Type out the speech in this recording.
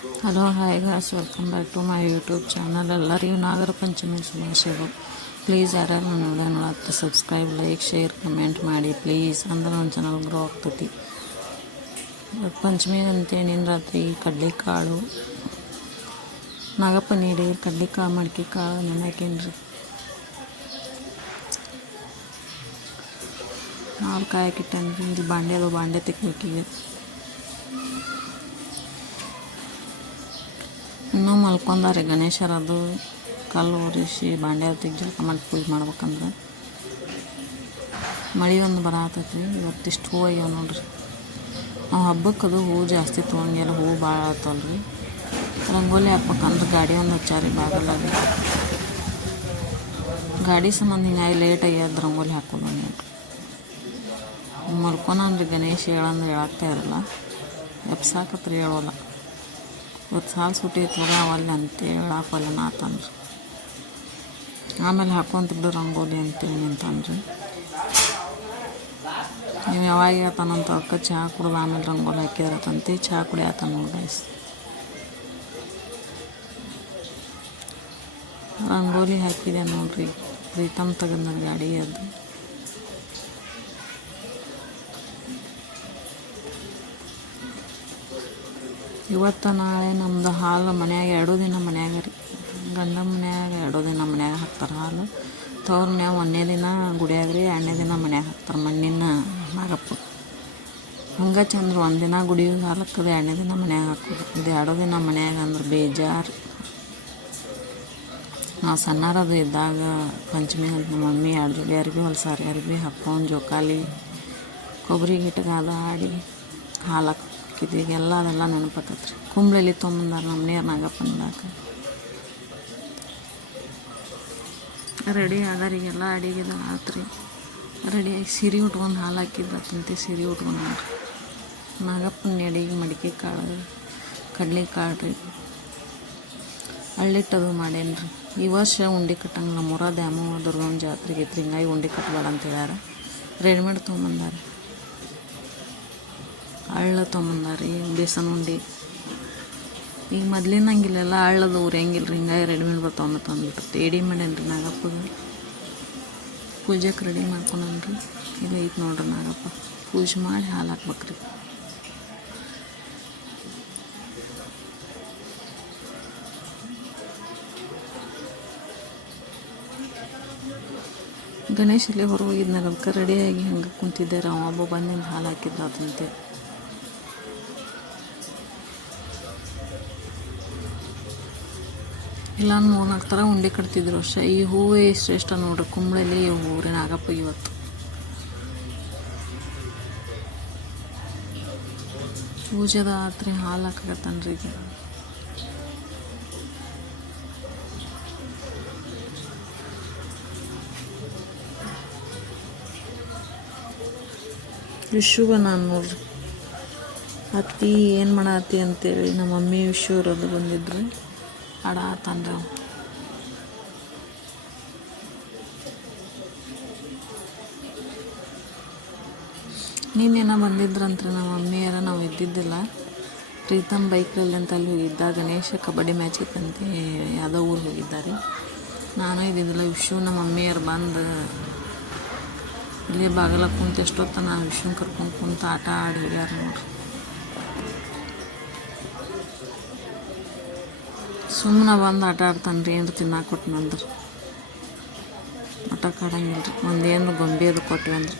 Hello hi guys, welcome back to my YouTube channel. ಎಲ್ಲರಿಗೂ ನಾಗರ ಪಂಚಮಿ ಶುಭಾಶಯಗಳು. Please ಯಾರ್ಯಾರು ನನ್ನ ವಿಡಿಯೋ ನೋಡತ್ತೆ ಸಬ್ಸ್ಕ್ರೈಬ್, ಲೈಕ್, ಶೇರ್, ಕಮೆಂಟ್ ಮಾಡಿ ಪ್ಲೀಸ್. ಅಂದ್ರೆ ನನ್ನ ಚಾನಲ್ ಗ್ರೋ ಆಗ್ತೈತಿ. ಪಂಚಮಿ ಅಂತೇನಿನ ರಾತ್ರಿ ಕಡ್ಲೆಕಾಳು, ನಾಗಪ್ಪ ನೀಡಿ ಕಡ್ಲೆಕಾಳು, ಮಡಿಕೆ ಕಾಳು ನೆನಕೇನ್ರಿ. ಹಾಲು ಕಾಯಕ್ಕಿಟ್ಟನ್ರಿ. ಇಲ್ಲಿ ಬಾಂಡೆ ತೆಗ್ಬೇಕಿವೆ. ಇನ್ನೂ ಮಲ್ಕೊಂಡಾರೆ ಗಣೇಶರದು ಕಲ್ಲು ಒರೆಸಿ ಬಾಂಡೆ ತೆಗ್ದು ಜಳಕ ಮಾಡಿ ಪೂಜೆ ಮಾಡ್ಬೇಕಂದ್ರೆ. ಮಳೆ ಒಂದು ಬರತೈತಿ. ಇವತ್ತಿಷ್ಟು ಹೂವು ಆಗ್ಯಾವ ನೋಡ್ರಿ. ನಾವು ಹಬ್ಬಕ್ಕದು ಹೂವು ಜಾಸ್ತಿ ತೊಗೊಂಡಿಲ್ಲ, ಹೂವು ಭಾಳ ಆತಲ್ರಿ. ರಂಗೋಲಿ ಹಾಕ್ಬೇಕಂದ್ರೆ ಗಾಡಿ ಒಂದು ಹಚ್ಚಾರಿ ಬಾಗಲಾಗಿ. ಗಾಡಿ ಸಂಬಂಧ ಹಿಂಗಾಗಿ ಲೇಟ್ ಆಗ್ಯದ ರಂಗೋಲಿ ಹಾಕೋದು. ನೋಡ್ರಿ ಮಲ್ಕೊನನ್ರಿ ಗಣೇಶ. ಹೇಳಂದ್ರೆ ಹೇಳಾಗ್ತಾ ಇರಲ್ಲ, ಎಪ್ಸಾಕತ್ರಿ ಹೇಳೋಲ್ಲ. ಇವತ್ತು ಸಾಲು ಸುಟ್ಟಿ ಐತದ ಅವಲ್ಲ ಅಂತೇಳಿ ಹೇಳಾಕಲ್ಲ ನಾತನ್ರಿ. ಆಮೇಲೆ ಹಾಕೊಂತಿದ್ದು ರಂಗೋಲಿ ಅಂತೇಳಿ ನಿಂತನ್ರಿ. ನೀವು ಯಾವಾಗ ಹೇಳ್ತಾನಂತ ಅದಕ್ಕೆ ಚಹಾ ಕುಡ್ದು ಆಮೇಲೆ ರಂಗೋಲಿ ಹಾಕಿದ್ರತಂತೆ. ಚಹಾ ಕುಡಿ ಆತ ನೋಡಿ ಗೈಸ್. ರಂಗೋಲಿ ಹಾಕಿದೆ ನೋಡ್ರಿ. ಪ್ರೀತಮ್ ತೆಗೆದ ಗಾಡಿ ಅದು. ಇವತ್ತು ನಾಳೆ ನಮ್ದು ಹಾಲು ಮನ್ಯಾಗ 2 ದಿನ ಮನ್ಯಾಗ ರೀ. ಗಂಡನ ಮನ್ಯಾಗ 2 ದಿನ ಮನ್ಯಾಗ ಹಾಕ್ತಾರೆ ಹಾಲು. ತವ್ರ ಮನ್ಯಾಗ 1ನೇ ದಿನ ಗುಡಿಯಾಗ ರೀ, 2ನೇ ದಿನ ಮನ್ಯಾಗ ಹಾಕ್ತಾರೆ ಮಣ್ಣಿನ ನಾಗಪ್ಪ. ಹಂಗೆ ಚಂದ್ರ 1 ದಿನ ಗುಡಿಗೆ ಹಾಲು ಹಾಕೋದು, 2ನೇ ದಿನ ಮನ್ಯಾಗ ಹಾಕೋದು. ಇದು 2 ದಿನ ಮನ್ಯಾಗ ಅಂದ್ರೆ ಬೇಜಾರು. ನಾವು ಸಣ್ಣರದು ಇದ್ದಾಗ ಪಂಚಮಿ ಅಂತ ನಮ್ಮ ಮಮ್ಮಿ 2 ಜೋಡಿ ಅರ್ಬಿ ಹೊಲ್ಸಾರಿ. ಅರ್ಬಿ ಹಾಕ್ಕೊಂಡು ಜೋಕಾಲಿ ಕೊಬ್ಬರಿ ಗಿಟ್ಟಗಾದ ಆಡಿ ಹಾಲು ಹಾಕಿದ್ವಿ. ಅದೆಲ್ಲ ನೆನಪತ್ತೈತ್ರಿ. ಕುಂಬ್ಳಲ್ಲಿ ತೊಗೊಂಬಂದಾರ ನಮ್ಮ ನೀರು ನಾಗಪ್ಪ ನೋಡಾಕ. ರೆಡಿ ಆದರಿಗೆಲ್ಲ ಅಡಿಗೆದ ಆತ್ರಿ. ರೆಡಿಯಾಗಿ ಸೀರೆ ಉಟ್ಕೊಂಡು ಹಾಲು ಹಾಕಿದ್ದಂತೆ ಸೀರೆ ಉಟ್ಕೊಂಡು ನೋಡ್ರಿ. ನಾಗಪ್ಪನ ಅಡಿಗೆ ಮಡಿಕೆ ಕಾಳು, ಕಡ್ಲೆಕಾಳು ರೀ, ಹಳ್ಳಿಟ್ಟದು ಮಾಡೇನ್ರಿ. ಈ ವರ್ಷ ಉಂಡೆ ಕಟ್ಟಂಗೆ ನಮ್ಮೂರ ದ್ಯಾಮವ್ವ ದುರ್ಗಮ್ಮ ಜಾತ್ರೆಗೆ ಐತ್ರಿ. ಹಿಂಗಾಗಿ ಉಂಡೆ ಕಟ್ಟಬೇಡ ಅಂತ ಹೇಳ್ಯಾರ. ರೆಡಿಮೇಡ್ ತೊಗೊಂಬಂದಾರ. ಹಳ್ಳ ತೊಗೊಂಬಂದಾರಿ, ಬೇಸನ್ ಉಂಡೆ. ಈಗ ಮೊದ್ಲಿನಂಗಿಲ್ಲೆಲ್ಲ ಹಳ್ಳದು ಉರಿಯಂಗಿಲ್ಲ ರೀ. ಹಿಂಗಾಗಿ ರೆಡಿಮೇಡ್ ತೊಗೊಂಬಿಟ್ಟು ಎಡಿ ಮಾಡೇನ್ರಿ ನಾಗಪ್ಪಗೆ. ಪೂಜೆಗೆ ರೆಡಿ ಮಾಡ್ಕೊಂಡನ್ರಿ. ಇಲ್ಲ ಐತೆ ನೋಡ್ರಿ ನಾಗಪ್ಪ. ಪೂಜೆ ಮಾಡಿ ಹಾಲು ಹಾಕ್ಬೇಕ್ರಿ. ಗಣೇಶ ಇಲ್ಲೇ ಹೊರಗೆ ಹೋಗಿದ್ನಾರ. ಅದಕ್ಕೆ ರೆಡಿಯಾಗಿ ಹಂಗೆ ಕುಂತಿದ್ದೆ. ಅವ ಒಬ್ಬ ಬಂದಿಂದ ಹಾಲು ಹಾಕಿದ್ರ ಅದಂತೆ. ಇಲ್ಲ 3-4 ಥರ ಉಂಡೆ ಕಟ್ತಿದ್ರು ವರ್ಷ. ಈ ಹೂವೇ ಶ್ರೇಷ್ಠ ನೋಡ್ರಿ. ಕುಂಬಳಲ್ಲಿ ಹೂವು ರೀ ನಾಗಪ್ಪ. ಇವತ್ತು ಪೂಜೆದ ಆತ್ರಿ. ಹಾಲು ಹಾಕತ್ತನ್ರಿ. ಈಗ ವಿಶುವ ನಾನು ನೋಡ್ರಿ. ಅತ್ತಿ ಏನು ಮಾಡತ್ತಿ ಅಂತೇಳಿ ನಮ್ಮ ಮಮ್ಮಿ ವಿಶುವರದು ಬಂದಿದ್ರು. ಆಡ ಆತನ್ರಿ ಅವ. ನೀನೇನೋ ಬಂದಿದ್ರಂತ್ರಿ ನಮ್ಮ ಮಮ್ಮಿಯರ. ನಾವು ಇದ್ದಿದ್ದಿಲ್ಲ. ಪ್ರೀತಮ್ ಬೈಕ್ರಲ್ಲಿ ಅಂತ ಅಲ್ಲಿ ಹೋಗಿದ್ದ. ಗಣೇಶ ಕಬಡ್ಡಿ ಮ್ಯಾಚ್ ಇತ್ತಂತೆ, ಯಾವುದೋ ಊರು ಹೋಗಿದ್ದಾರೆ. ನಾನು ಇದ್ದಿದ್ದಿಲ್ಲ. ವಿಶು ನಮ್ಮ ಮಮ್ಮಿಯರು ಬಂದು ಇಲ್ಲಿ ಬಾಗಲ ಕುಂತು ಎಷ್ಟೊತ್ತ ನಾನು ವಿಶ್ವನ್ ಕರ್ಕೊಂಡು ಕುಂತು ಆಟ ಆಡಿ ಹೋಗ್ಯಾರ ನೋಡ್ರಿ. ಸುಮ್ಮನೆ ಬಂದು ಆಟ ಆಡ್ತಾನ್ರಿ. ಏನ್ರಿ ತಿನ್ನಾಕ ಕೊಟ್ಟನಂದ್ರೆ ಆಟ ಆಡಂಗಿಲ್ಲ ರೀ. ಒಂದೇನು ಗೊಂಬೆ ಅದು ಕೊಟ್ವಿ ಅಂದ್ರೆ